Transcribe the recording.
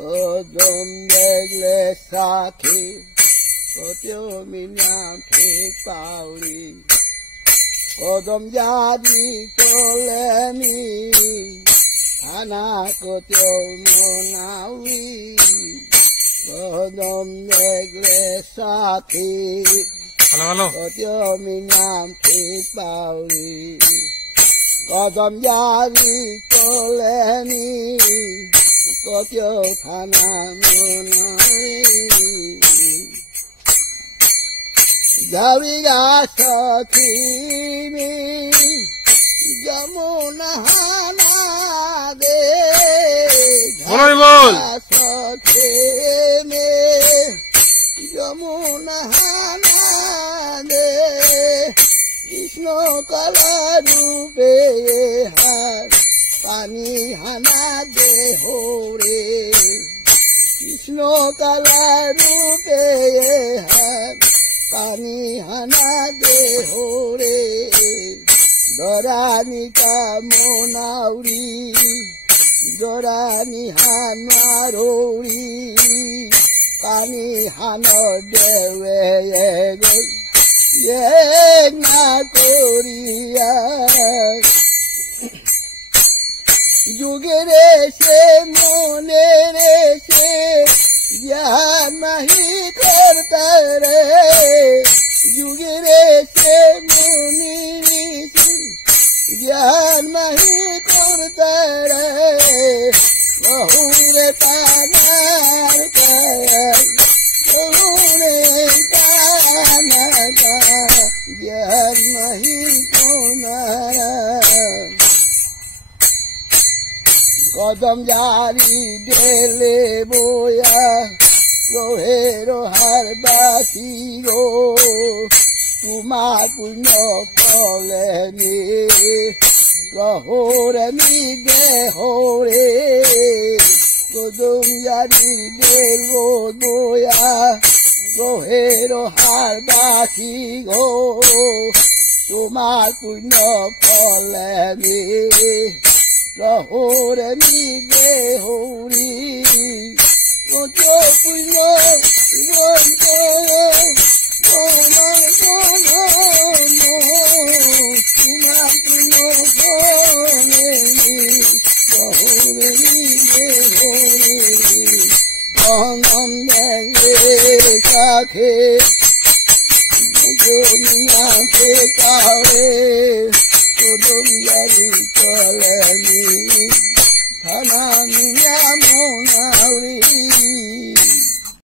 Odom negle saki, kotyo minyam pik pauli. Odom jadi tolemi, anak kotyo monawi. Odom negle saki, kotyo minyam pik pauli. Odom jadi tolemi. Kotyo Panamunari Javiga Satimi Jamuna Hanade Javiga Satimi Jamuna Hanade Vishnu Kalarupe Har Pani Hanade Hore Krishna Kala Rupe Har Pani Hanade Hore Dorani Kamonauri Dorani Hanwarori Pani Hanadewe Yegna Korea Jugere se monere se Yan mahi kartare Jugere se monere se Yan mahi kartare Bahure tanar kar Bahure tanar kar Yan mahi konara Kodam jari dele boya, rohero harbati go, kumar puno koleni, rahore mi de hore, kodam jari dele boya, rohero harbati go, kumar puno koleni. Lahore mi de hori, ojo puno, ojo, oma ono, uma puno one, lahore mi de hori, onam denge sakhe, ojo miya pe kawe. Odom yari tolemi, Panamiya mona